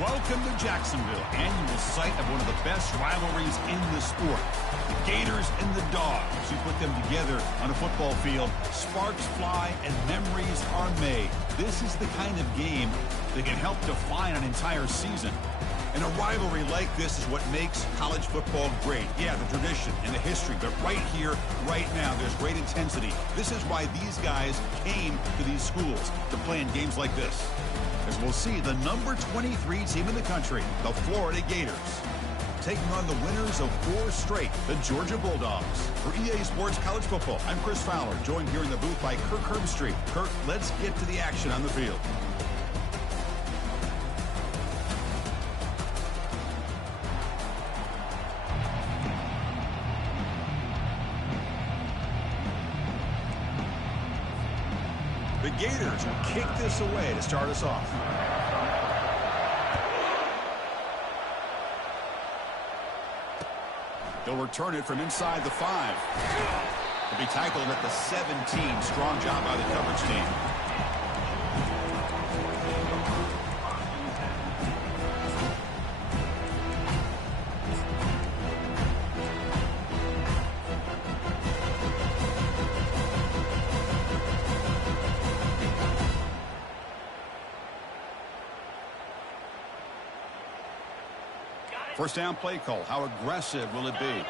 Welcome to Jacksonville, annual site of one of the best rivalries in the sport. The Gators and the Dogs. You put them together on a football field, sparks fly and memories are made. This is the kind of game that can help define an entire season. And a rivalry like this is what makes college football great. Yeah, the tradition and the history, but right here, right now, there's great intensity. This is why these guys came to these schools to play in games like this. As we'll see, the number 23 team in the country, the Florida Gators, taking on the winners of 4 straight, the Georgia Bulldogs. For EA Sports College Football, I'm Chris Fowler, joined here in the booth by Kirk Herbstreit. Kirk, let's get to the action on the field. The Gators will kick this away to start us off. They'll return it from inside the 5. They'll be tackled at the 17. Strong job by the coverage team. First down play call. How aggressive will it be?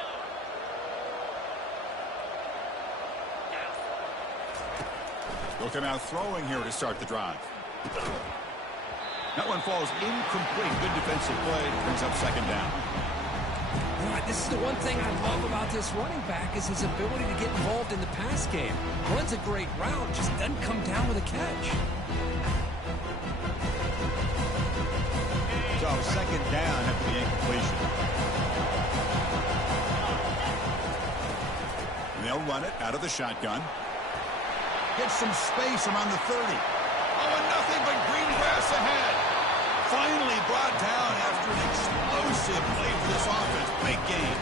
They'll come out throwing here to start the drive. That one falls incomplete. Good defensive play. Brings up second down. This is the one thing I love about this running back is his ability to get involved in the pass game. Runs a great route, just doesn't come down with a catch. So second down after the incompletion. And they'll run it out of the shotgun. Get some space around the 30. Oh, and nothing but green grass ahead. Finally brought down after an explosive play for this offense. Big game.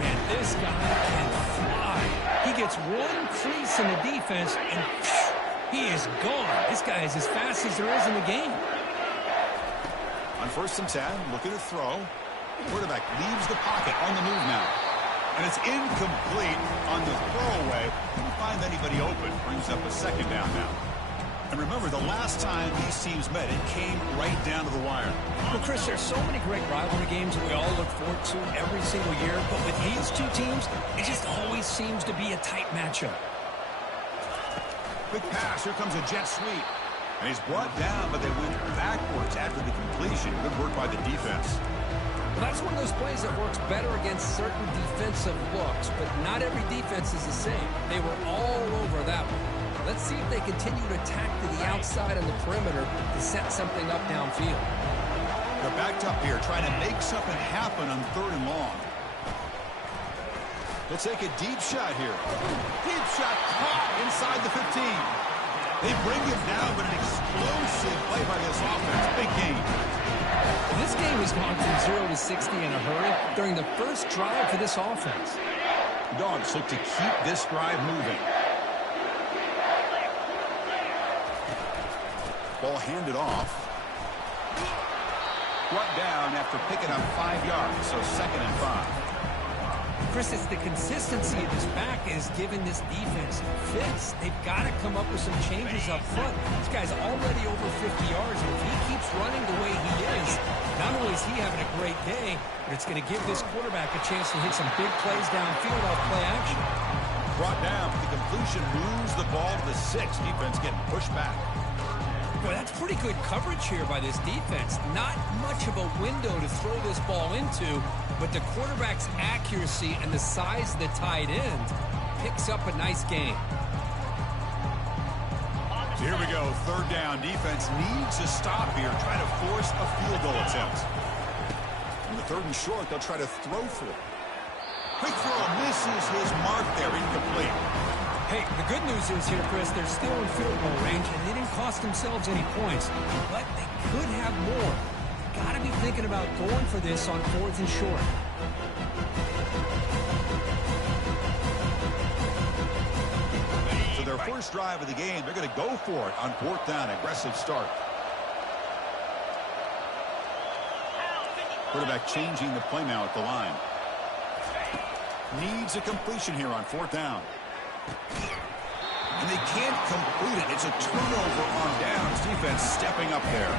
Man, this guy can fly. He gets one crease in the defense, and he is gone. This guy is as fast as there is in the game. On 1st and 10, looking to throw. Quarterback leaves the pocket on the move now. And it's incomplete on the throwaway. Didn't find anybody open. Brings up a second down now. And remember, the last time these teams met, it came right down to the wire. Well, Chris, there's so many great rivalry games that we all look forward to every single year. But with these two teams, it just always seems to be a tight matchup. Quick pass. Here comes a jet sweep. And he's brought down, but they went backwards after the completion. Good work by the defense. Well, that's one of those plays that works better against certain defensive looks, but not every defense is the same. They were all over that one. Let's see if they continue to attack to the outside on the perimeter to set something up downfield. They're backed up here, trying to make something happen on 3rd and long. They'll take a deep shot here. Deep shot caught inside the 15. They bring him down, but an explosive play by this offense. Big game. This game has gone from 0 to 60 in a hurry during the first drive for this offense. Dogs look to keep this drive moving. Ball handed off. Brought down after picking up 5 yards, so 2nd and 5. Chris, it's the consistency of his back is giving this defense fits. They've got to come up with some changes up front. This guy's already over 50 yards, and if he keeps running the way he is, not only is he having a great day, but it's going to give this quarterback a chance to hit some big plays downfield off play action. Brought down, but the completion moves the ball to the 6. Defense getting pushed back. Boy, that's pretty good coverage here by this defense. Not much of a window to throw this ball into, but the quarterback's accuracy and the size of the tight end picks up a nice game. So here we go, 3rd down. Defense needs to stop here, try to force a field goal attempt. On the 3rd and short, they'll try to throw for it. Quick throw, misses his mark there, incomplete. Hey, the good news is here, Chris, they're still in field goal range, and they didn't cost themselves any points, but they could have more. Got to be thinking about going for this on 4th and short. So their first drive of the game, they're going to go for it on 4th down. Aggressive start. Quarterback changing the play now at the line. Needs a completion here on 4th down. And they can't complete it. It's a turnover on downs. Defense stepping up there.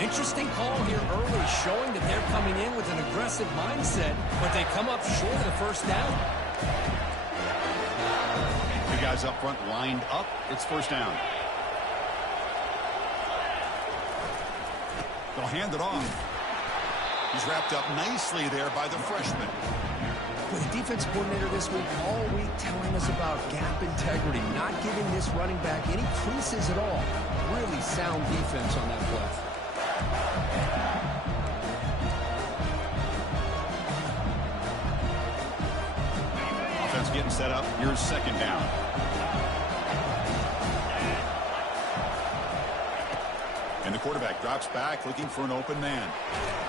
Interesting call here early, showing that they're coming in with an aggressive mindset, but they come up short of the 1st down. The guys up front lined up. It's 1st down. They'll hand it off. He's wrapped up nicely there by the freshman. With the defense coordinator this week, all week telling us about gap integrity, not giving this running back any creases at all. Really sound defense on that play. Offense getting set up. Here's 2nd down. And the quarterback drops back looking for an open man.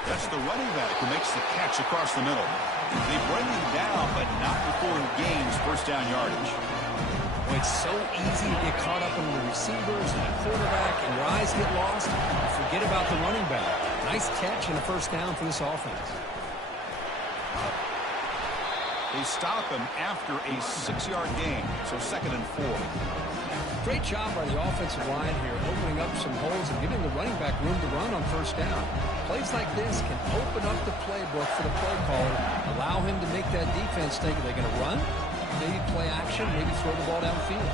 That's the running back who makes the catch across the middle. They bring him down, but not before he gains 1st down yardage. Well, it's so easy to get caught up in the receivers and the quarterback, and your eyes get lost. You forget about the running back. Nice catch and a 1st down for this offense. They stop him after a 6-yard gain, so 2nd and 4. Great job by the offensive line here, opening up some holes and giving the running back room to run on 1st down. Plays like this can open up the playbook for the play caller, allow him to make that defense think, are they going to run? Maybe play action, maybe throw the ball downfield.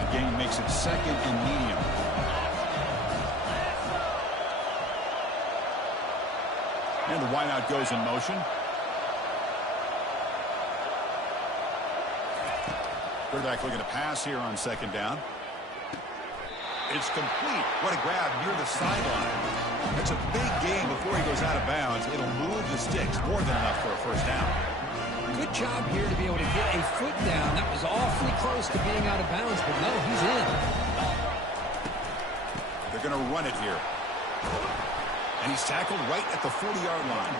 The game makes it 2nd and medium. And the wideout goes in motion. Quarterback looking to pass here on 2nd down. It's complete. What a grab near the sideline. That's a big gain before he goes out of bounds. It'll move the sticks. More than enough for a 1st down. Good job here to be able to get a foot down. That was awfully close to being out of bounds, but no, he's in. They're going to run it here. And he's tackled right at the 40-yard line.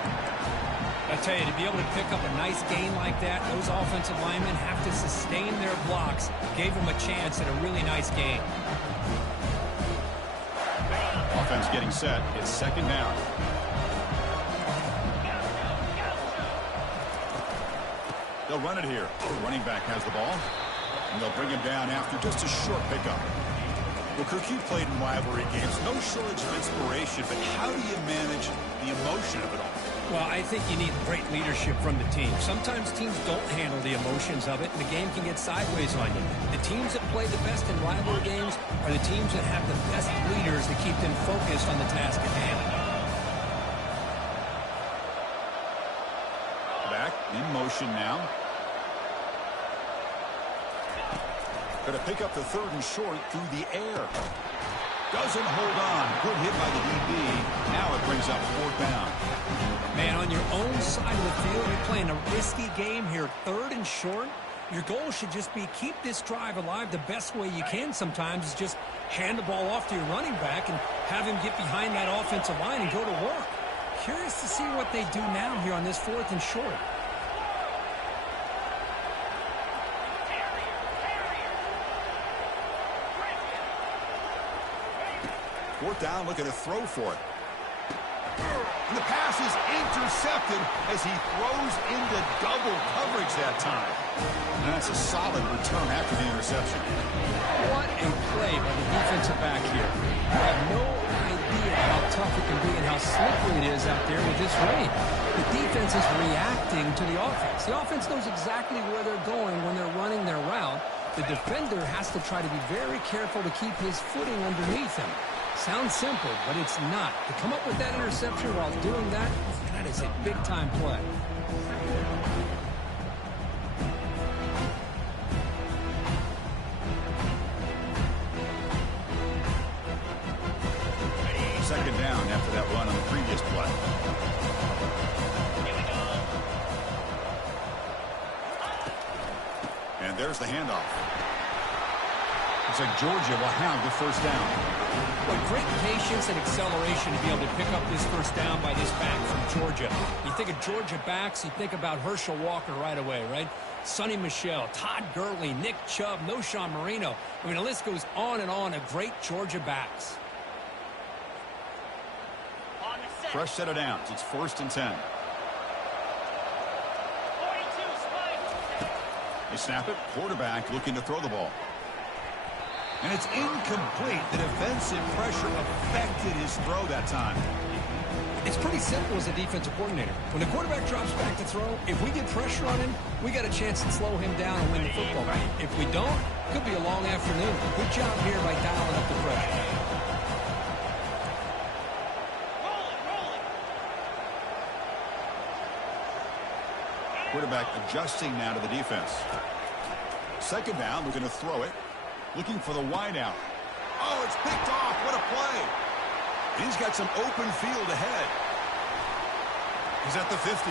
I tell you, to be able to pick up a nice gain like that, those offensive linemen have to sustain their blocks. Gave him a chance at a really nice gain. Offense getting set. It's 2nd down. They'll run it here. The running back has the ball. And they'll bring him down after just a short pickup. Well, Kirk, you played in rivalry games. No shortage of inspiration, but how do you manage the emotion of it all? Well, I think you need great leadership from the team. Sometimes teams don't handle the emotions of it, and the game can get sideways on you. The teams that play the best in rivalry games are the teams that have the best leaders to keep them focused on the task at hand. Back in motion now. Going to pick up the 3rd and short through the air. Doesn't hold on. Good hit by the DB. Now it brings up 4th down. Man, on your own side of the field, you're playing a risky game here. 3rd and short. Your goal should just be keep this drive alive the best way you can sometimes is just hand the ball off to your running back and have him get behind that offensive line and go to work. Curious to see what they do now here on this 4th and short. Fourth down, looking to throw for it. And the pass is intercepted as he throws into double coverage that time. And that's a solid return after the interception. What a play by the defensive back here. I have no idea how tough it can be and how slippery it is out there with this rain. The defense is reacting to the offense. The offense knows exactly where they're going when they're running their route. The defender has to try to be very careful to keep his footing underneath him. Sounds simple, but it's not. To come up with that interception while doing that, that is a big-time play. Second down after that run on the previous play. And there's the handoff. Looks like Georgia will have the 1st down. With great patience and acceleration to be able to pick up this 1st down by this back from Georgia. You think of Georgia backs, you think about Herschel Walker right away, right? Sonny Michel, Todd Gurley, Nick Chubb, Noshawn Marino. I mean, the list goes on and on of great Georgia backs. On the set. fresh set of downs. It's 1st and 10. They snap it. Quarterback looking to throw the ball. And it's incomplete. The defensive pressure affected his throw that time. It's pretty simple as a defensive coordinator. When the quarterback drops back to throw, if we get pressure on him, we got a chance to slow him down and win the football game. If we don't, it could be a long afternoon. Good job here by dialing up the pressure. Quarterback adjusting now to the defense. 2nd down, looking to throw it. Looking for the wide out. Oh, it's picked off. What a play. He's got some open field ahead. He's at the 50.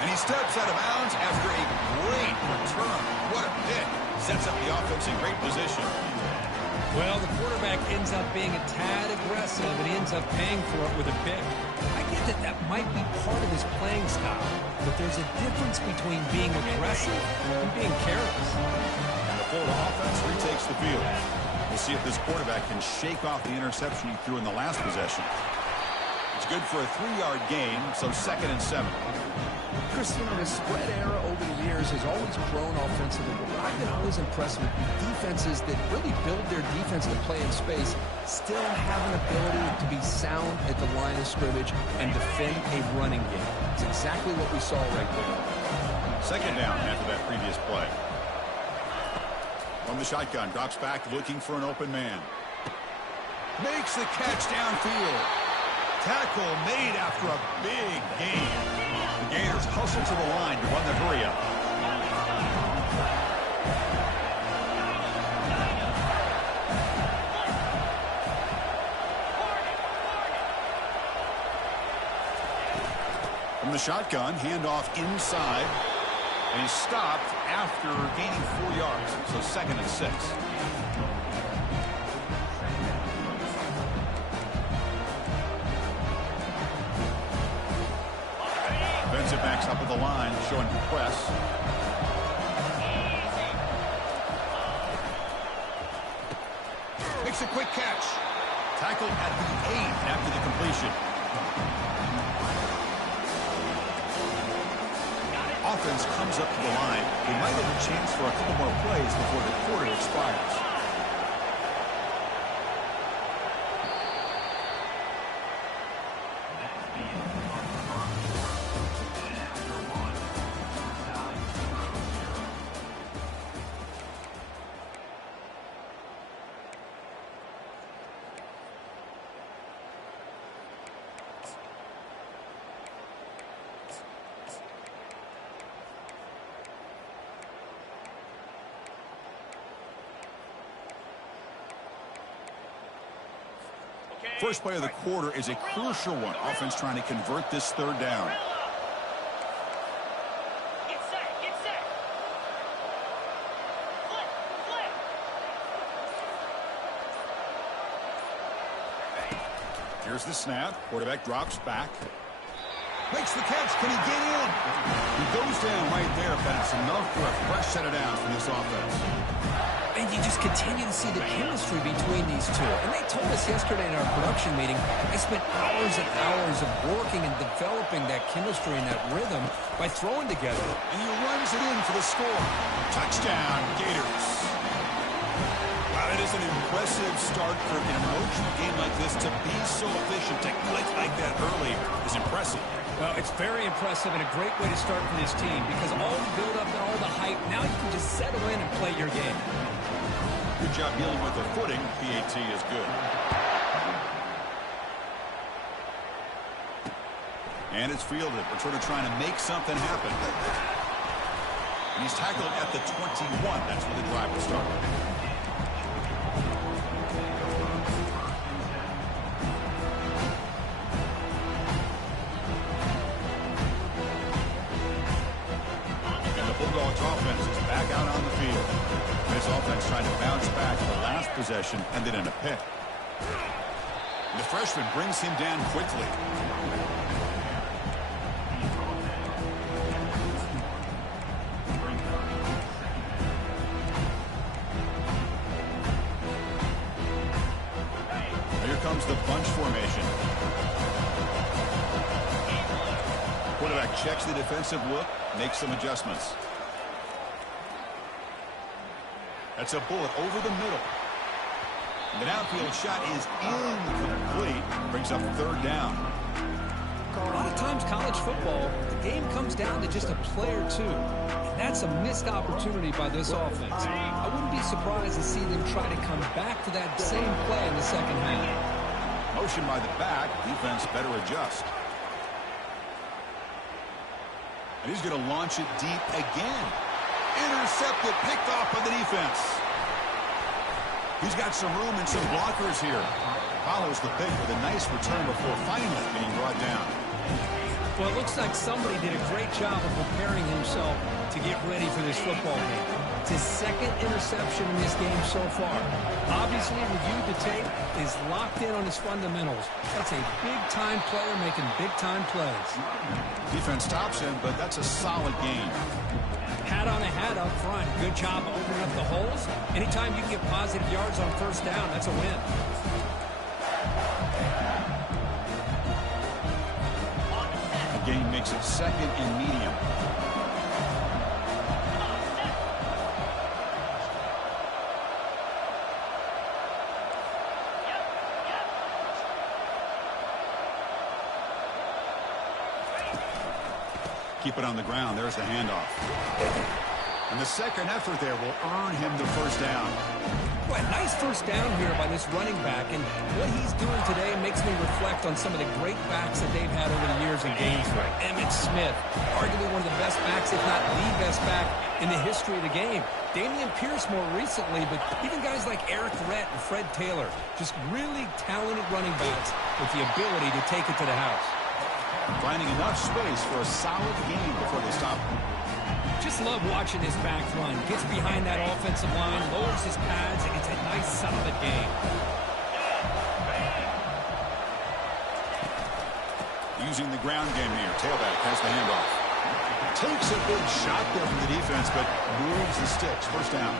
And he steps out of bounds after a great return. What a pick. Sets up the offense in great position. Well, the quarterback ends up being a tad aggressive, and he ends up paying for it with a pick. I get that that might be part of his playing style, but there's a difference between being aggressive and being careless. And the Florida offense retakes the field. We'll see if this quarterback can shake off the interception he threw in the last possession. It's good for a 3-yard gain, so 2nd and 7. Chris, you know, the spread era over the years has always grown offensively, but I've been always impressed with defenses that really build their defense to play in space, still have an ability to be sound at the line of scrimmage and defend a running game. It's exactly what we saw right there. 2nd down after that previous play. From the shotgun, drops back looking for an open man. Makes the catch downfield. Tackle made after a big gain. The Gators hustle to the line to run the hurry up. From the shotgun, handoff inside. And he's stopped after gaining 4 yards. So 2nd and 6. Defensive backs up at the line, showing press. Makes a quick catch. Tackled at the 8 after the completion. Offense comes up to the line. They might have a chance for a couple more plays before the quarter expires. First play of the quarter is a crucial one. Offense trying to convert this 3rd down. Get set, get set. Flip, flip. Here's the snap. Quarterback drops back. Makes the catch. Can he get in? He goes down right there, but it's enough for a fresh set of downs from this offense. And you just continue to see the chemistry between these two. And they told us yesterday in our production meeting, they spent hours and hours of working and developing that chemistry and that rhythm by throwing together. And he runs it in for the score. Touchdown, Gators. Wow, it is an impressive start for an emotional game like this. To be so efficient, to click like that early is impressive. Well, it's very impressive and a great way to start for this team because all the build-up and all the hype, now you can just settle in and play your game. Good job dealing with the footing. PAT is good. And it's fielded. We're sort of trying to make something happen. And he's tackled at the 21. That's where the drive will start. And the Bulldogs offense is back out on the field. This offense trying to bounce back in the last possession, ended in a pick. And the freshman brings him down quickly. Here comes the bunch formation. Quarterback checks the defensive look, makes some adjustments. That's a bullet over the middle. The downfield shot is incomplete. Brings up third down. A lot of times college football, the game comes down to just a play or two. And that's a missed opportunity by this offense. I wouldn't be surprised to see them try to come back to that same play in the second half. Motion by the back. Defense better adjust. And he's going to launch it deep again. Intercepted, picked off by the defense. He's got some room and some blockers here. Follows the pick with a nice return before finally being brought down. Well, it looks like somebody did a great job of preparing himself to get ready for this football game. It's his second interception in this game so far. Obviously, reviewed the tape, is locked in on his fundamentals. That's a big-time player making big-time plays. Defense stops him, but that's a solid game. Hat on a hat up front. Good job opening up the holes. Anytime you can get positive yards on first down, that's a win. The game makes it second and medium. Keep it on the ground. There's the handoff. And the second effort there will earn him the first down. Boy, nice first down here by this running back. And what he's doing today makes me reflect on some of the great backs that they've had over the years in Gainesville. Emmitt Smith, arguably one of the best backs, if not the best back in the history of the game. Damian Pierce more recently, but even guys like Eric Rhett and Fred Taylor, just really talented running backs with the ability to take it to the house. Finding enough space for a solid game before they stop him. Just love watching this back run. Gets behind that offensive line, lowers his pads, and it's a nice, solid game. Using the ground game here. Tailback has the handoff. Takes a big shot there from the defense, but moves the sticks. First down.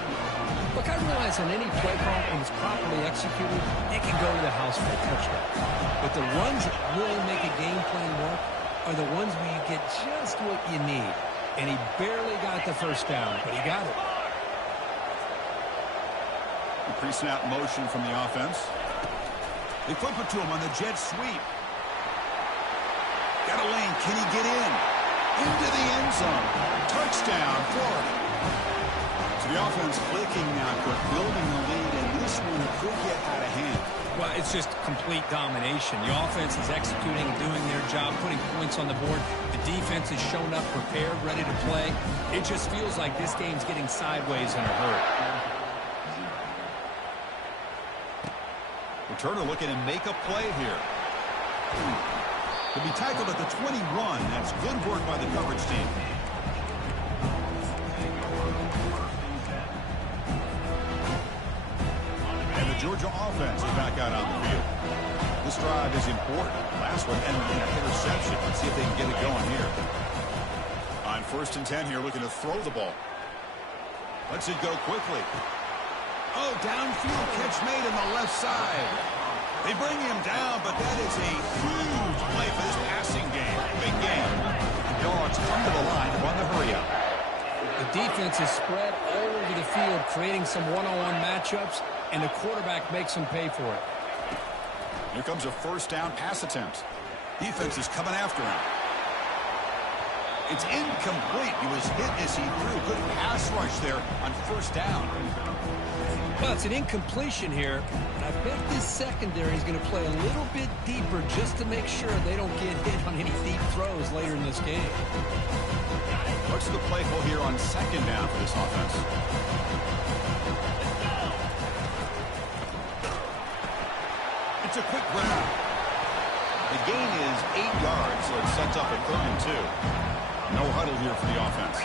Look, I realize on any play call, when it's properly executed, it can go to the house for a touchdown. But the runs that really make a game plan work are the ones where you get just what you need. And he barely got the first down, but he got it. The pre-snap motion from the offense. They flip it to him on the jet sweep. Got a lane. Can he get in? Into the end zone. Touchdown, Florida. So the offense clicking now, building the lead, and this one could get out of hand. Well, it's just complete domination. The offense is executing, doing their job, putting points on the board. The defense has shown up prepared, ready to play. It just feels like this game's getting sideways in a hurry. Returner looking to make a play here. He'll be tackled at the 21. That's good work by the coverage team. And the Georgia offense is back out on the field. This drive is important. Last one ended in an interception. Let's see if they can get it going here. On 1st and 10 here, looking to throw the ball. Lets it go quickly. Oh, downfield catch made on the left side. They bring him down, but that is a huge play for this passing game. Big game. The Dogs come to the line to run the hurry-up. The defense is spread all over the field, creating some one-on-one matchups, and the quarterback makes them pay for it. Here comes a first down pass attempt. Defense is coming after him. It's incomplete. He was hit as he threw. Good pass rush there on first down. Well, it's an incompletion here, and I bet this secondary is going to play a little bit deeper just to make sure they don't get hit on any deep throws later in this game. What's the play call here on second down for this offense? It's a quick grab. The gain is 8 yards, so it sets up a 3rd and 2. No huddle here for the offense.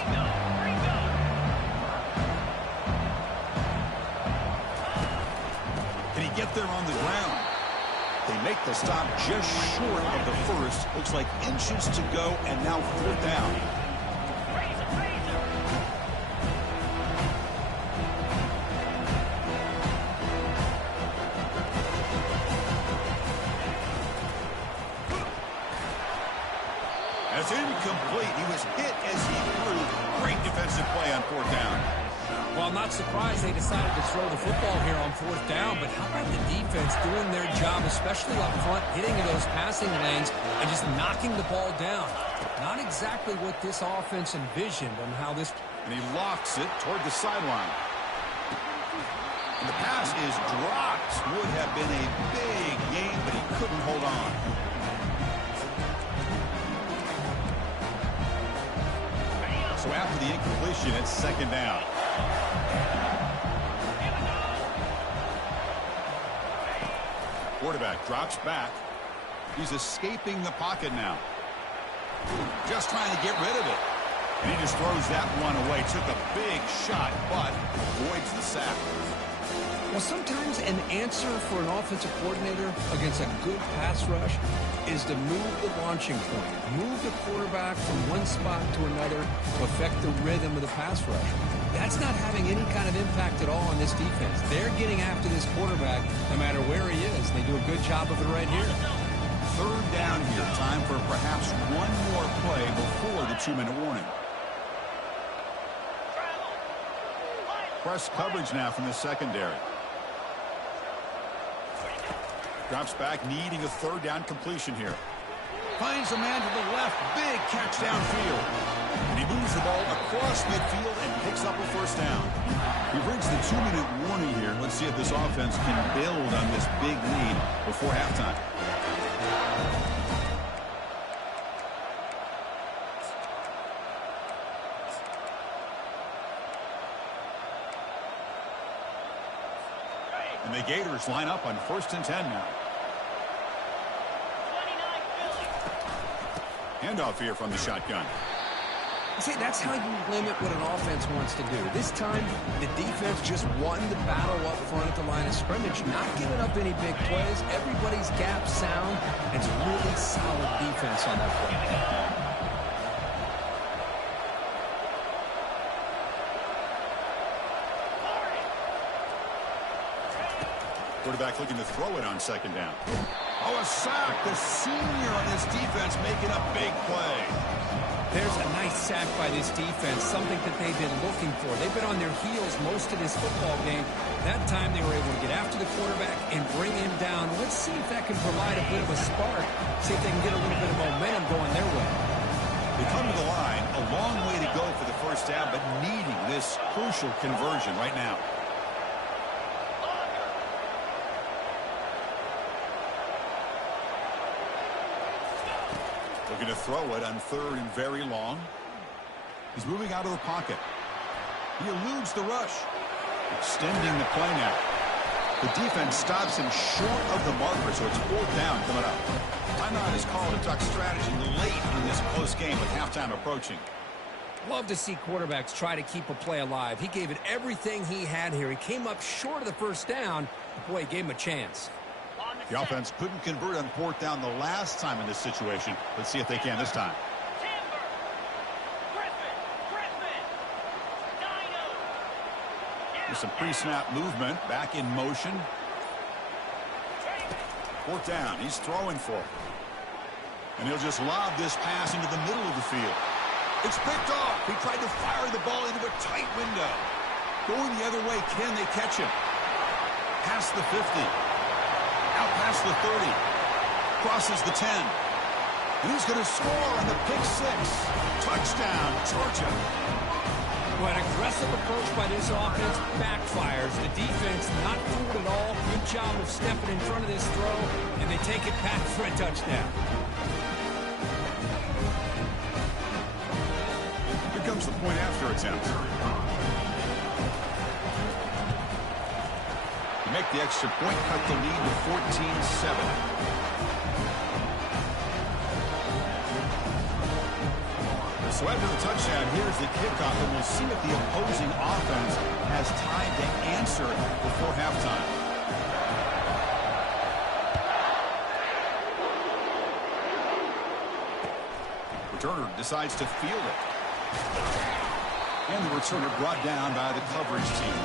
Can he get there on the ground? They make the stop just short of the first. Looks like inches to go, and now 4th down. That's incomplete. He was hit as he threw. Great defensive play on fourth down. Well, I'm not surprised they decided to throw the football here on fourth down, but how about the defense doing their job, especially up front, hitting those passing lanes and just knocking the ball down? Not exactly what this offense envisioned on how this... And he lofts it toward the sideline. And the pass is dropped. Would have been a big gain, but he couldn't hold on. So after the incompletion, it's second down. Quarterback drops back. He's escaping the pocket now. Just trying to get rid of it. And he just throws that one away. Took a big shot, but avoids the sack. Well, sometimes an answer for an offensive coordinator against a good pass rush is to move the launching point. Move the quarterback from one spot to another to affect the rhythm of the pass rush. That's not having any kind of impact at all on this defense. They're getting after this quarterback no matter where he is. They do a good job of it right here. Third down here. Time for perhaps one more play before the 2-minute warning. Press coverage now from the secondary. Drops back, needing a third down completion here. Finds a man to the left. Big catch downfield. And he moves the ball across midfield and picks up a first down. We've reached the 2-minute warning here. Let's see if this offense can build on this big lead before halftime. And the Gators line up on 1st and 10 now. Handoff here from the shotgun. See, that's how you limit what an offense wants to do. This time, the defense just won the battle up front at the line of scrimmage, not giving up any big plays. Everybody's gap sound. It's really solid defense on that play. Quarterback looking to throw it on second down. Oh, a sack. The senior on this defense making a big play. There's a nice sack by this defense, something that they've been looking for. They've been on their heels most of this football game. That time they were able to get after the quarterback and bring him down. Let's see if that can provide a bit of a spark. See if they can get a little bit of momentum going their way. They come to the line. A long way to go for the first down, but needing this crucial conversion right now. Looking to throw it on third and very long. He's moving out of the pocket. He eludes the rush. Extending the play now. The defense stops him short of the marker, so it's fourth down coming up. Timeout is called to talk strategy late in this close game with halftime approaching. Love to see quarterbacks try to keep a play alive. He gave it everything he had here. He came up short of the first down. Boy, he gave him a chance. The offense couldn't convert on fourth down the last time in this situation. Let's see if they can this time. There's some pre-snap movement. Back in motion. Fourth down. He's throwing for it. And he'll just lob this pass into the middle of the field. It's picked off. He tried to fire the ball into a tight window. Going the other way. Can they catch him? Past the 50. Out past the 30. Crosses the 10. And he's going to score on the pick six. Touchdown, Georgia. Well, an aggressive approach by this offense backfires. The defense not fooled at all. Good job of stepping in front of this throw. And they take it back for a touchdown. Here comes the point after attempt. Make the extra point, cut the lead to 14-7. So after the touchdown, here's the kickoff, and we'll see if the opposing offense has time to answer before halftime. Returner decides to field it. And the returner brought down by the coverage team.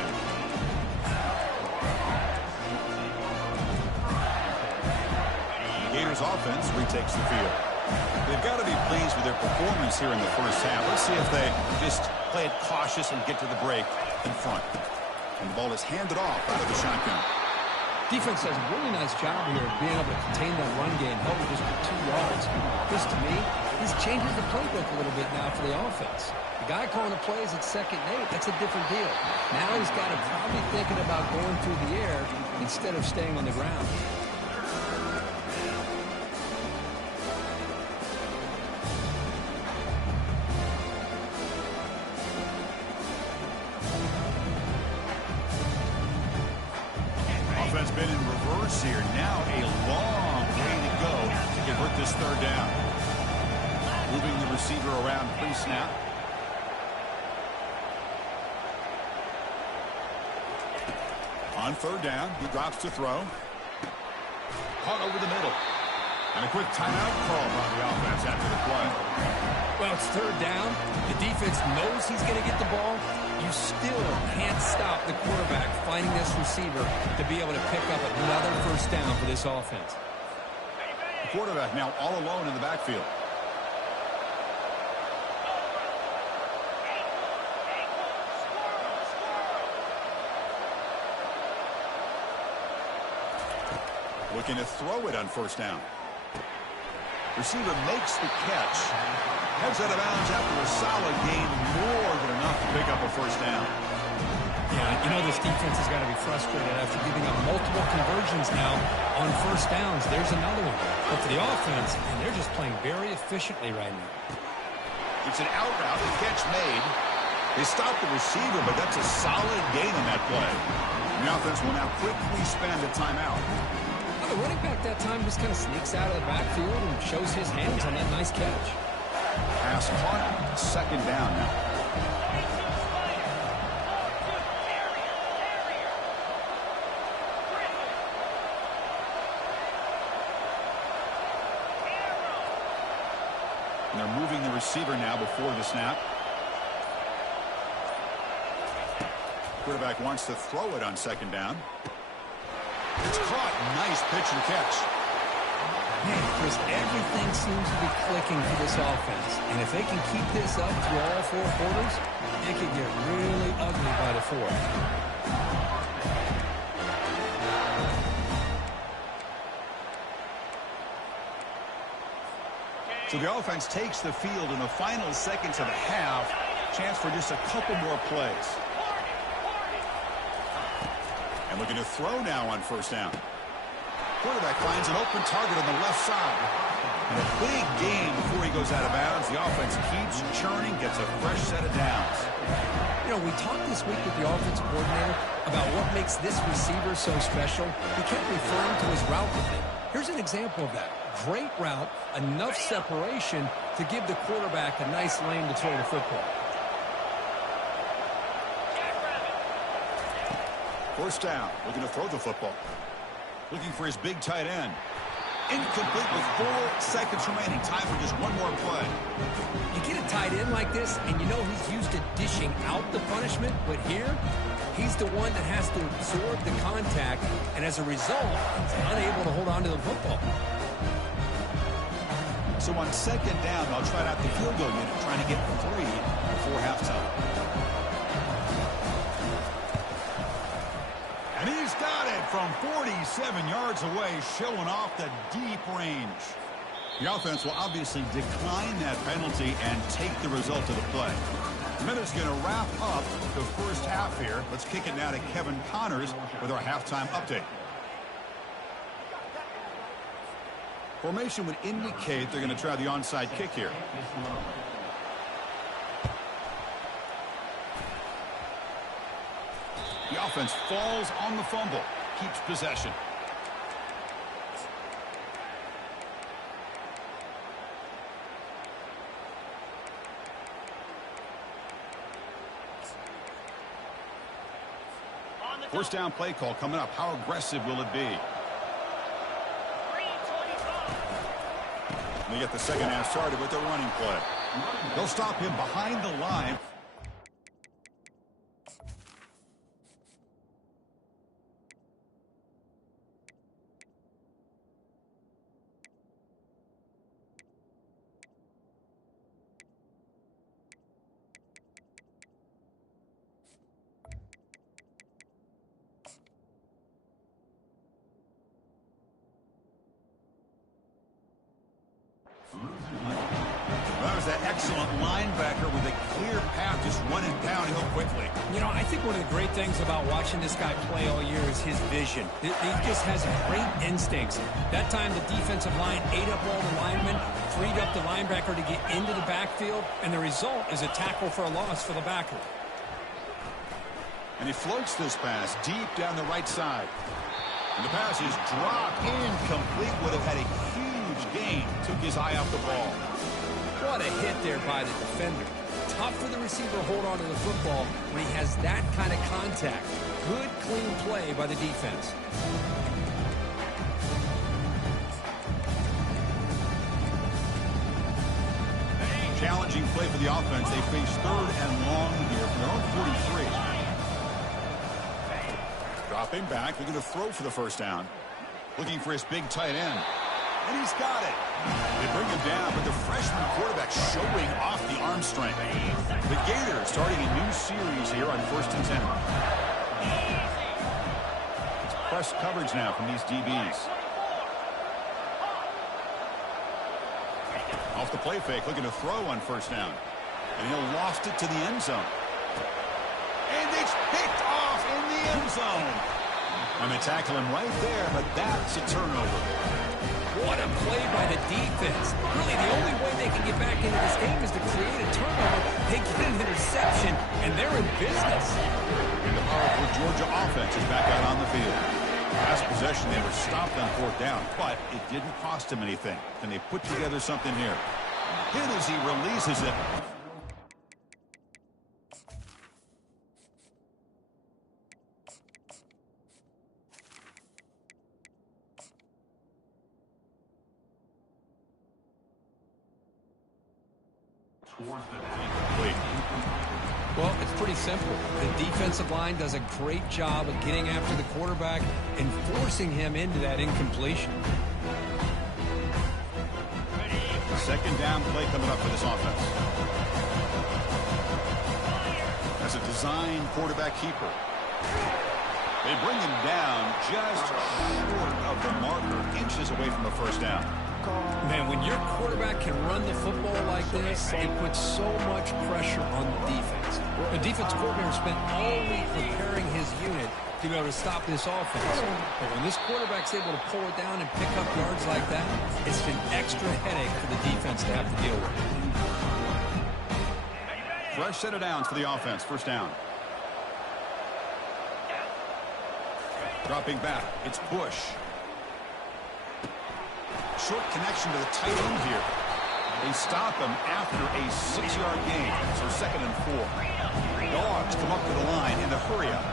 Gators offense retakes the field. They've got to be pleased with their performance here in the first half. Let's see if they just play it cautious and get to the break in front. And the ball is handed off out of the shotgun. Defense does a really nice job here of being able to contain that run game, held it just for 2 yards. This, to me, this changes the playbook a little bit now for the offense. The guy calling the plays at 2nd and 8, that's a different deal. Now he's got to probably thinking about going through the air instead of staying on the ground. Offense been in reverse here. Now a long way to go to convert this 3rd down. Moving the receiver around pre-snap. On 3rd down, he drops to throw. Caught over the middle. And a quick timeout call by the offense after the play. Well, it's 3rd down. The defense knows he's going to get the ball. You still can't stop the quarterback finding this receiver to be able to pick up another 1st down for this offense. The quarterback now all alone in the backfield. Looking to throw it on 1st down. Receiver makes the catch. Heads out of bounds after a solid gain, more than enough to pick up a 1st down. Yeah, you know this defense has got to be frustrated after giving up multiple conversions now on 1st downs. There's another one. But for the offense, and they're just playing very efficiently right now. It's an out route, a catch made. They stopped the receiver, but that's a solid gain on that play. The offense will now quickly spend a timeout. Well, the running back that time just kind of sneaks out of the backfield and shows his hands on that nice catch. Pass caught, 2nd down now. And they're moving the receiver now before the snap. Quarterback wants to throw it on 2nd down. It's caught. Nice pitch and catch. Man, Chris, everything seems to be clicking for this offense. And if they can keep this up through all 4 quarters, it could get really ugly by the 4th. So the offense takes the field in the final seconds of the half. Chance for just a couple more plays. And looking to throw now on 1st down. Quarterback finds an open target on the left side. And a big gain before he goes out of bounds. The offense keeps churning, gets a fresh set of downs. You know, we talked this week with the offensive coordinator about what makes this receiver so special. He kept referring to his route with him. Here's an example of that. Great route, enough separation to give the quarterback a nice lane to throw the football. 1st down, looking to throw the football. Looking for his big tight end. Incomplete with 4 seconds remaining. Time for just one more play. You get a tight end like this, and you know he's used to dishing out the punishment, but here, he's the one that has to absorb the contact, and as a result, he's unable to hold on to the football. So on 2nd down, they'll try out the field goal unit, trying to get 3 before halftime. And he's got it from 47 yards away, showing off the deep range. The offense will obviously decline that penalty and take the result of the play. The minute's going to wrap up the first half here. Let's kick it now to Kevin Connors with our halftime update. Formation would indicate they're going to try the onside kick here. The offense falls on the fumble, keeps possession. First down play call coming up. How aggressive will it be? They get the second half started with their running play. They'll stop him behind the line. has that excellent linebacker with a clear path, just running downhill quickly. You know, I think one of the great things about watching this guy play all year is his vision. He just has great instincts. That time the defensive line ate up all the linemen, freed up the linebacker to get into the backfield, and the result is a tackle for a loss for the backer. And he floats this pass deep down the right side. And the pass is dropped, incomplete, would have had a huge gain. Took his eye off the ball. What a hit there by the defender. Tough for the receiver to hold on to the football when he has that kind of contact. Good, clean play by the defense. Challenging play for the offense. They face 3rd and long here from their own 43. Dropping back, they're going to throw for the first down. Looking for his big tight end. And he's got it. They bring him down, but the freshman quarterback showing off the arm strength. The Gators starting a new series here on 1st and 10. It's press coverage now from these DBs. Off the play fake, looking to throw on first down. And he'll lost it to the end zone. And it's picked off in the end zone. And they tackle him right there, but that's a turnover. What a play by the defense. Really, the only way they can get back into this game is to create a turnover. They get an interception, and they're in business. And the powerful Georgia offense is back out on the field. Last possession, they were stopped on 4th down, but it didn't cost them anything. And they put together something here. Hit as he releases it. Well, it's pretty simple. The defensive line does a great job of getting after the quarterback and forcing him into that incompletion. Second down play coming up for this offense. That's a design quarterback keeper. They bring him down just short of the marker, inches away from the first down. Man, when your quarterback can run the football like this, it puts so much pressure on the defense. The defense coordinator spent all week preparing his unit to be able to stop this offense. But when this quarterback's able to pull it down and pick up yards like that, it's an extra headache for the defense to have to deal with. Fresh set of downs for the offense. First down. Dropping back. It's push. Short connection to the tight end here. They stop him after a 6-yard gain. So 2nd and 4. Dogs come up to the line in a hurry up.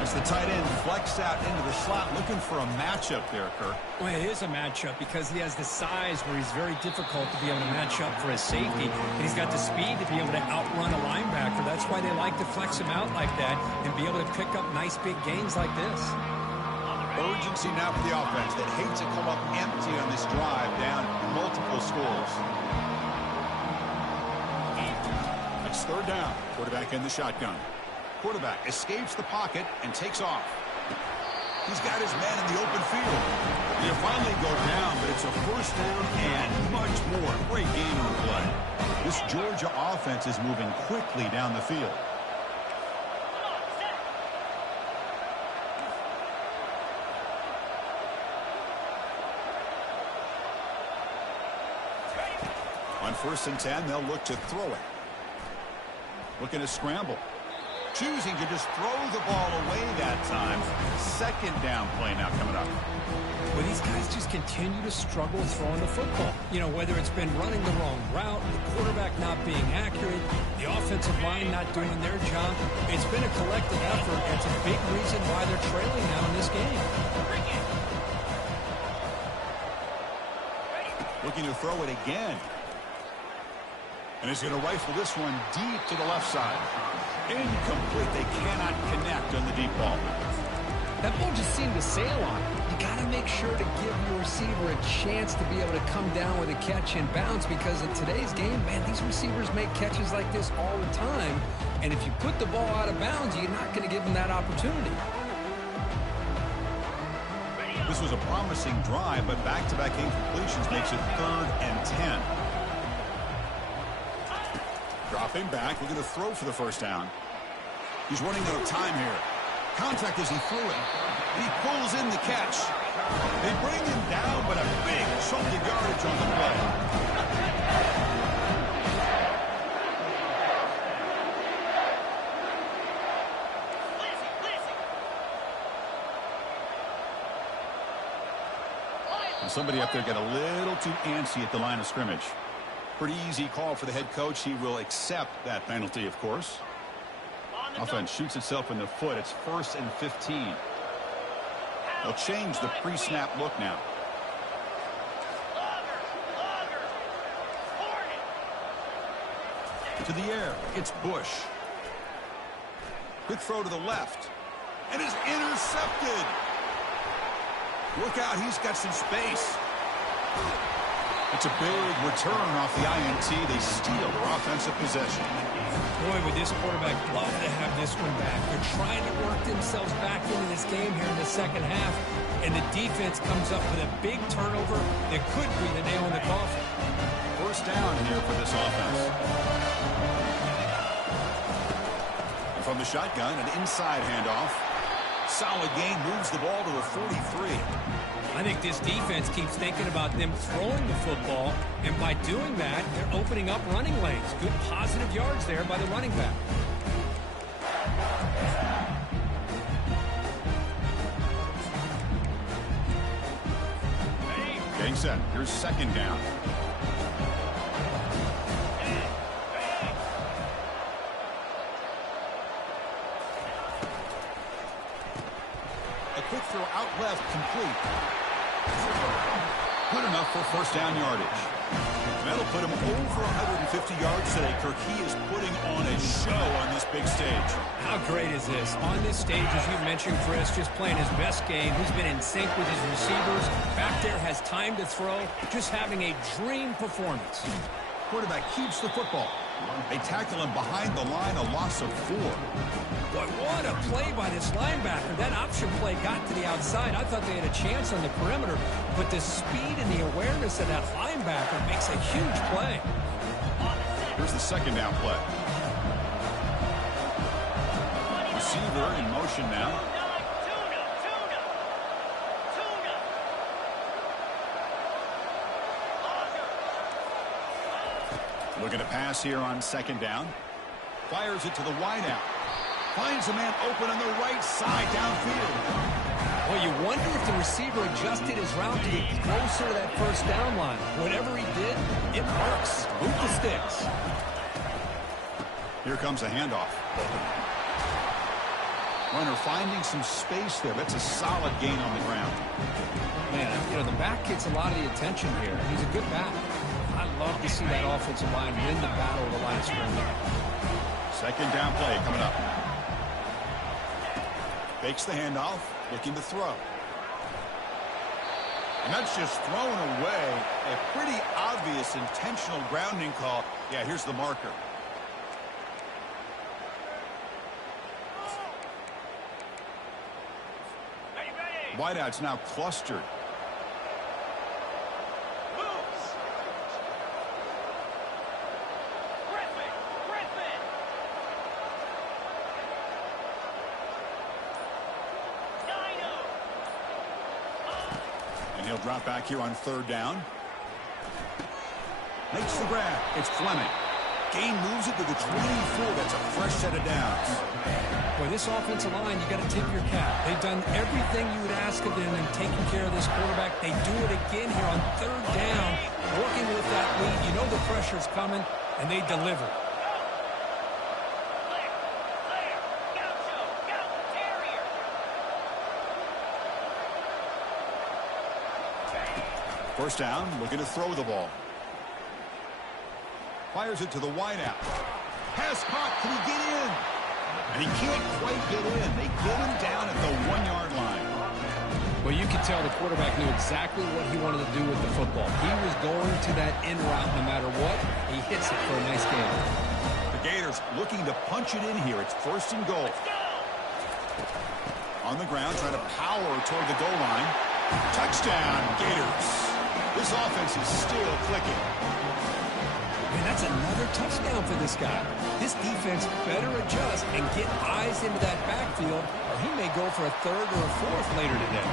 As the tight end flex out into the slot, looking for a matchup there, Kirk. Well, it is a matchup because he has the size where he's very difficult to be able to match up for his safety. And he's got the speed to be able to outrun a linebacker. That's why they like to flex him out like that and be able to pick up nice big gains like this. Urgency now for the offense that hates to come up empty on this drive, down multiple scores. It's 3rd down. Quarterback in the shotgun. Quarterback escapes the pocket and takes off. He's got his man in the open field. He'll finally go down, but it's a first down and much more. Great game in the play. This Georgia offense is moving quickly down the field. On 1st and 10, they'll look to throw it. Looking to scramble. Choosing to just throw the ball away that time. 2nd down play now coming up. Well, these guys just continue to struggle throwing the football. You know, whether it's been running the wrong route, the quarterback not being accurate, the offensive line not doing their job. It's been a collective effort. It's a big reason why they're trailing now in this game. Looking to throw it again. And he's going to rifle this one deep to the left side. Incomplete. They cannot connect on the deep ball. That ball just seemed to sail on. You got to make sure to give your receiver a chance to be able to come down with a catch and bounce, because in today's game, man, these receivers make catches like this all the time. And if you put the ball out of bounds, you're not going to give them that opportunity. This was a promising drive, but back-to-back incompletions makes it 3rd and 10. Dropping back, looking to throw for the first down. He's running out of time here. Contact as he threw it. He pulls in the catch. They bring him down, but a big chunk of yardage on the play. And somebody up there got a little too antsy at the line of scrimmage. Pretty easy call for the head coach. He will accept that penalty, of course. Offense shoots itself in the foot. It's 1st and 15. They'll change the pre-snap look now. To the air. It's Bush. Quick throw to the left. And it's intercepted. Look out. He's got some space. It's a big return off the INT. They steal their offensive possession. Boy, would this quarterback love to have this one back. They're trying to work themselves back into this game here in the second half, and the defense comes up with a big turnover that could be the nail in the coffin. First down here for this offense. And from the shotgun, an inside handoff. Solid gain, moves the ball to the 43. I think this defense keeps thinking about them throwing the football, and by doing that, they're opening up running lanes. Good positive yards there by the running back. Getting set. Here's second down. A quick throw out left, complete. Good enough for first down yardage. That'll put him over 150 yards today. Kirk, he is putting on a show on this big stage. How great is this? On this stage, as you mentioned, Chris, just playing his best game. He's been in sync with his receivers. Back there has time to throw. Just having a dream performance. Quarterback keeps the football. They tackle him behind the line, a loss of 4. Boy, what a play by this linebacker. That option play got to the outside. I thought they had a chance on the perimeter, but the speed and the awareness of that linebacker makes a huge play. Here's the second down play. Receiver in motion now. Looking to pass here on second down. Fires it to the wideout. Finds a man open on the right side downfield. Well, you wonder if the receiver adjusted his route to get closer to that first down line. Whatever he did, it works. Move the sticks. Here comes a handoff. Runner finding some space there. That's a solid gain on the ground. Man, you know, the back gets a lot of the attention here. He's a good back. I love to see that offensive line win the battle of the line of scrimmage. Second down play coming up. Fakes the handoff, looking to throw. And that's just thrown away. A pretty obvious intentional grounding call. Yeah, here's the marker. Wideout's now clustered. And he'll drop back here on third down. Makes the grab. It's Fleming. Gain moves it to the 24. That's a fresh set of downs. Boy, this offensive line, you got to tip your cap. They've done everything you would ask of them in taking care of this quarterback. They do it again here on third down, working with that lead. You know the pressure's coming, and they deliver. First down, looking to throw the ball. Fires it to the wideout. Pass caught. Can he get in? And he can't quite get in. They get him down at the 1-yard line. Well, you could tell the quarterback knew exactly what he wanted to do with the football. He was going to that in route no matter what. He hits it for a nice game. The Gators looking to punch it in here. It's first and goal. On the ground, trying to power toward the goal line. Touchdown, Gators. This offense is still clicking. And that's another touchdown for this guy. This defense better adjust and get eyes into that backfield, or he may go for a third or a fourth later today.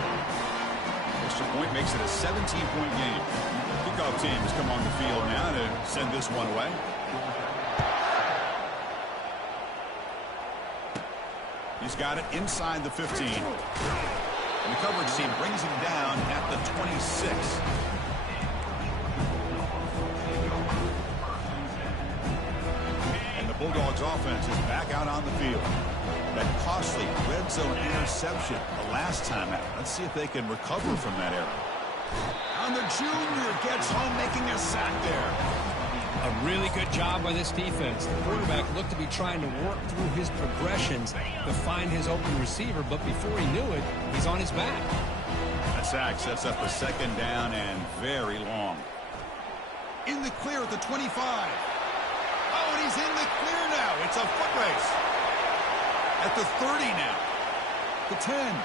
Extra point makes it a 17-point game. Kickoff team has come on the field now to send this one away. He's got it inside the 15. And the coverage team brings him down at the 26. And the Bulldogs offense is back out on the field. That costly red zone interception the last time out. Let's see if they can recover from that error. And the junior gets home making a sack there. A really good job by this defense. The quarterback looked to be trying to work through his progressions to find his open receiver, but before he knew it, he's on his back. That sack sets up a second down and very long. In the clear at the 25. Oh, and he's in the clear now. It's a foot race. At the 30 now. The 10.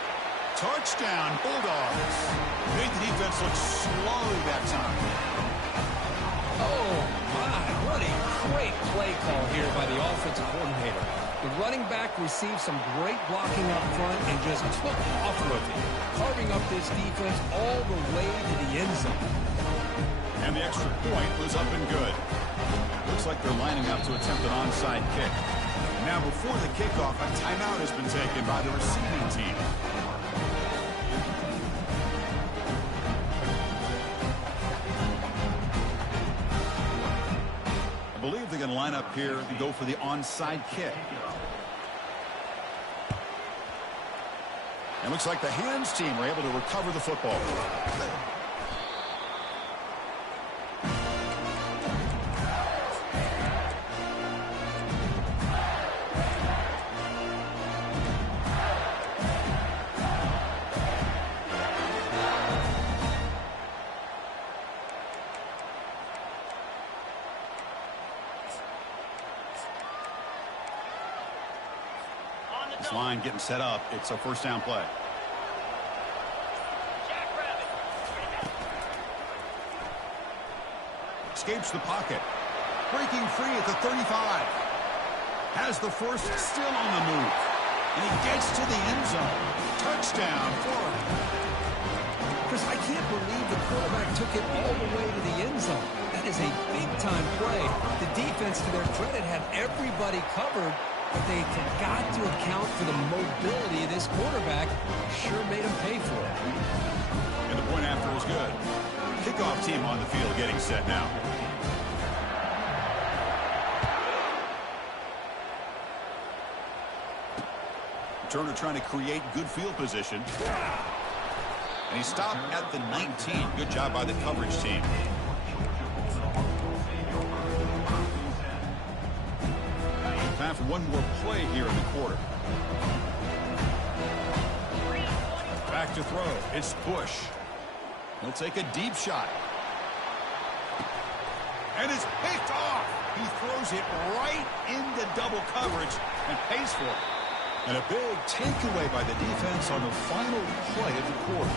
Touchdown, Bulldogs. Made the defense look slow that time. Oh, my. What a great play call here by the offensive coordinator. The running back received some great blocking up front and just took off with it, carving up this defense all the way to the end zone. And the extra point was up and good. Looks like they're lining up to attempt an onside kick. Now, before the kickoff, a timeout has been taken by the receiving team. I believe they're going to line up here and go for the onside kick. It looks like the hands team were able to recover the football. This line getting set up. It's a first down play. Escapes the pocket. Breaking free at the 35. Has the first still on the move. And he gets to the end zone. Touchdown, Florida. Chris, I can't believe the quarterback took it all the way to the end zone. That is a big-time play. The defense, to their credit, had everybody covered, but they forgot to account for the mobility of this quarterback. Sure made him pay for it. And the point after was good. Kickoff team on the field getting set now. Turner trying to create good field position. And he stopped at the 19. Good job by the coverage team. Time for one more play here in the quarter. Back to throw. It's Bush. He'll take a deep shot. And it's picked off. He throws it right into double coverage and pays for it. And a big takeaway by the defense on the final play of the quarter.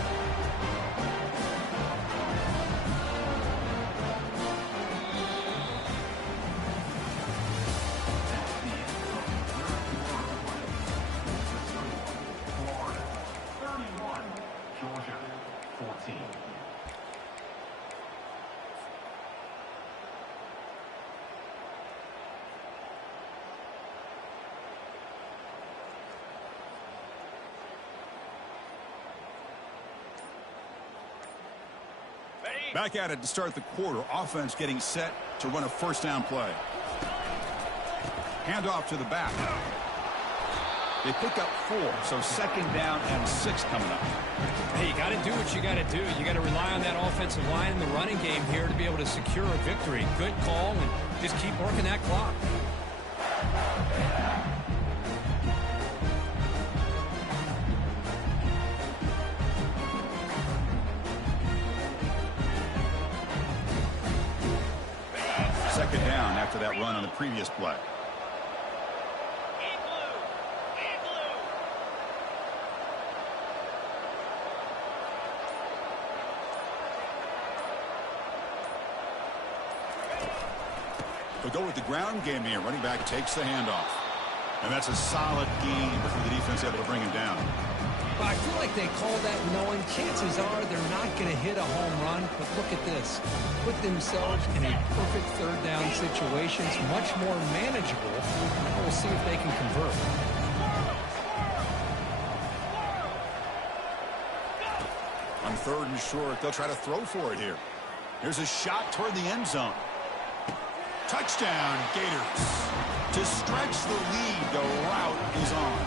Back at it to start the quarter. Offense getting set to run a first down play. Handoff to the back. They pick up 4, so second down and 6 coming up. Hey, you got to do what you got to do. You got to rely on that offensive line in the running game here to be able to secure a victory. Good call, and just keep working that clock. Second down after that run on the previous play. They'll go with the ground game here. Running back takes the handoff. And that's a solid gain before the defense able to bring him down. Well, I feel like they call that knowing chances are they're not going to hit a home run. But look at this. Put themselves in a perfect third down situation. It's much more manageable. We'll see if they can convert. On third and short, they'll try to throw for it here. Here's a shot toward the end zone. Touchdown, Gators. To stretch the lead, the route is on.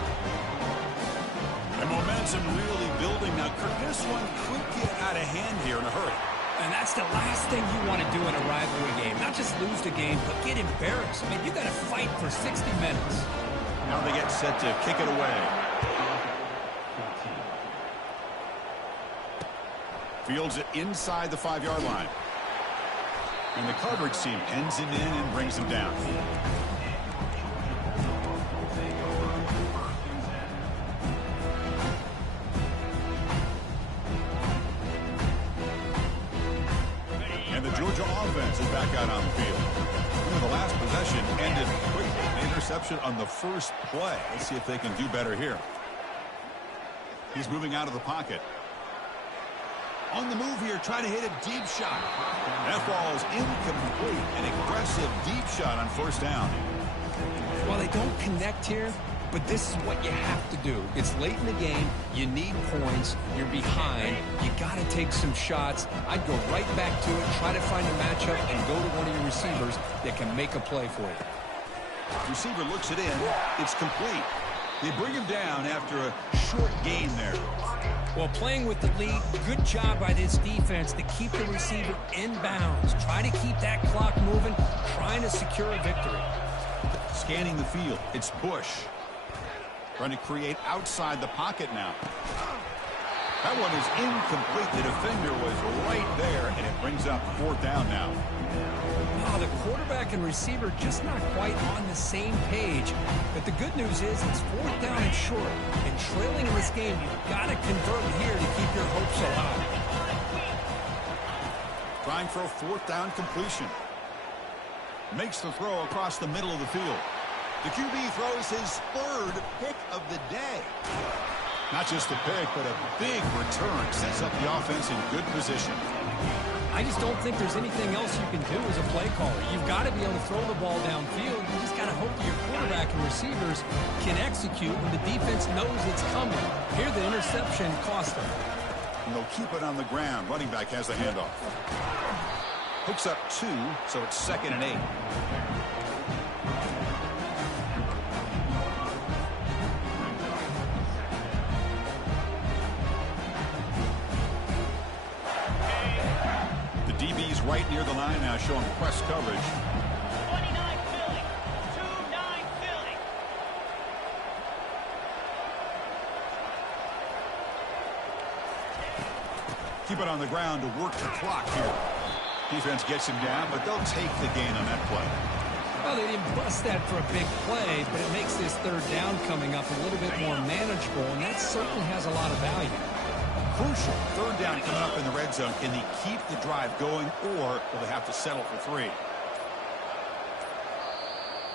And momentum really building. Now, Kirk, this one could get out of hand here in a hurry. And that's the last thing you want to do in a rivalry game. Not just lose the game, but get embarrassed. I mean, you got to fight for 60 minutes. Now they get set to kick it away. Fields it inside the 5-yard line. And the coverage team pens him in and brings him down. And the Georgia offense is back out on the field. The last possession ended quickly. An interception on the first play. Let's see if they can do better here. He's moving out of the pocket. On the move here, trying to hit a deep shot. That ball is incomplete. An aggressive deep shot on first down. Well, they don't connect here, but this is what you have to do. It's late in the game. You need points. You're behind. You got to take some shots. I'd go right back to it, try to find a matchup, and go to one of your receivers that can make a play for you. Receiver looks it in. It's complete. They bring him down after a short gain there. Well, playing with the lead, good job by this defense to keep the receiver in bounds. Try to keep that clock moving, trying to secure a victory. Scanning the field, it's Bush. Trying to create outside the pocket now. That one is incomplete. The defender was right there, and it brings up fourth down now. Oh, the quarterback and receiver just not quite on the same page. But the good news is it's fourth down and short. And trailing in this game, you've got to convert here to keep your hopes alive. Trying for a fourth down completion. Makes the throw across the middle of the field. The QB throws his third pick of the day. Not just a pick, but a big return. Sets up the offense in good position. I just don't think there's anything else you can do as a play caller. You've got to be able to throw the ball downfield. You just got to hope that your quarterback and receivers can execute when the defense knows it's coming. Here, the interception cost them. And they'll keep it on the ground. Running back has the handoff. Hooks up 2, so it's 2nd and 8. DB's right near the line now, showing press coverage. 29 Philly. 2-9 Philly. Keep it on the ground to work the clock here. Defense gets him down, but they'll take the gain on that play. Well, they didn't bust that for a big play, but it makes this third down coming up a little bit more manageable, and that certainly has a lot of value. Crucial. Third down coming up in the red zone. Can they keep the drive going, or will they have to settle for 3?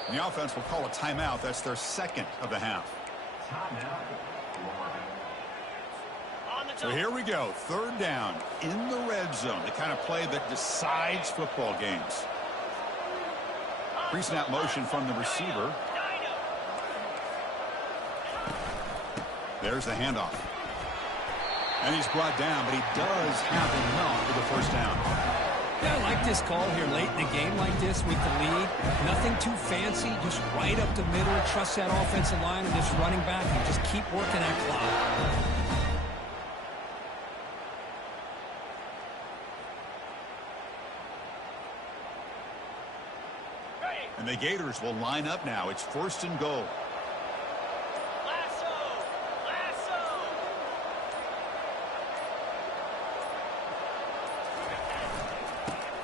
And the offense will call a timeout. That's their second of the half. So here we go. Third down in the red zone. The kind of play that decides football games. Pre-snap motion from the receiver. There's the handoff. And he's brought down, but he does have enough for the first down. Yeah, I like this call here late in the game like this with the lead. Nothing too fancy, just right up the middle. Trust that offensive line and this running back and just keep working that clock. And the Gators will line up now. It's 1st and goal.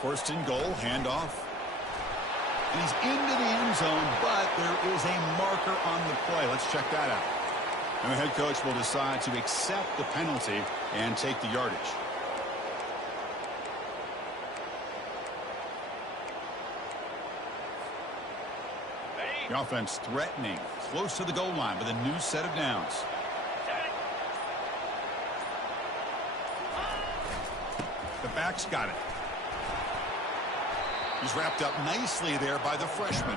First and goal, handoff. He's into the end zone, but there is a marker on the play. Let's check that out. And the head coach will decide to accept the penalty and take the yardage. The offense threatening, close to the goal line with a new set of downs. The back's got it. He's wrapped up nicely there by the freshman.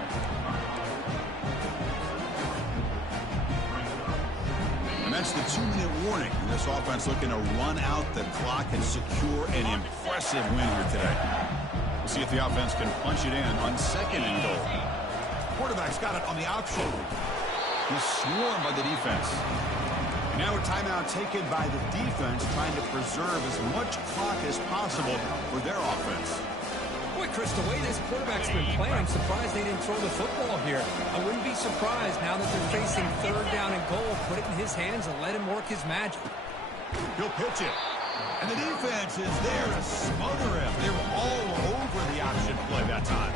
And that's the 2-minute warning. This offense looking to run out the clock and secure an impressive win here today. We'll see if the offense can punch it in on 2nd and goal. Quarterback's got it on the option. He's swarmed by the defense. And now a timeout taken by the defense, trying to preserve as much clock as possible for their offense. Boy, Chris, the way this quarterback's been playing, I'm surprised they didn't throw the football here. I wouldn't be surprised now that they're facing 3rd down and goal. Put it in his hands and let him work his magic. He'll pitch it. And the defense is there to smother him. They were all over the option play that time.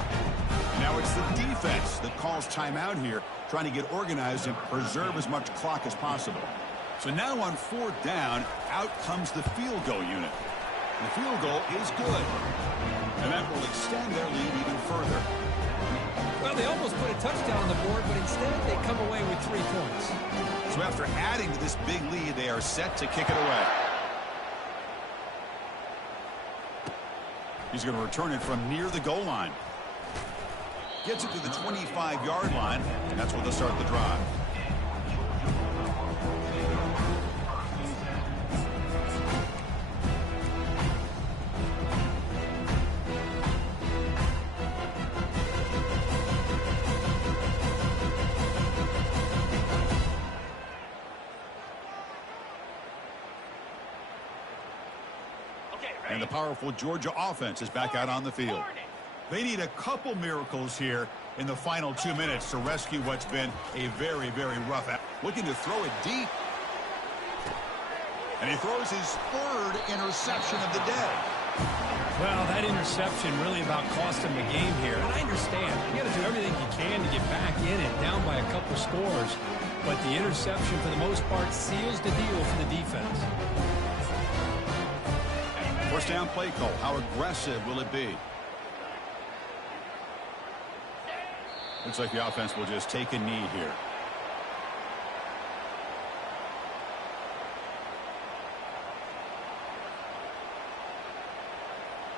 Now it's the defense that calls timeout here, trying to get organized and preserve as much clock as possible. So now on 4th down, out comes the field goal unit. And the field goal is good. And that will extend their lead even further. Well, they almost put a touchdown on the board, but instead they come away with 3 points. So after adding to this big lead, they are set to kick it away. He's going to return it from near the goal line. Gets it to the 25-yard line, and that's where they'll start the drive. And the powerful Georgia offense is back out on the field. They need a couple miracles here in the final 2 minutes to rescue what's been a very, very rough out. Looking to throw it deep. And he throws his 3rd interception of the day. Well, that interception really about cost him the game here. And I understand. You got to do everything you can to get back in and down by a couple scores. But the interception, for the most part, seals the deal for the defense. 1st down play call. How aggressive will it be? Looks like the offense will just take a knee here.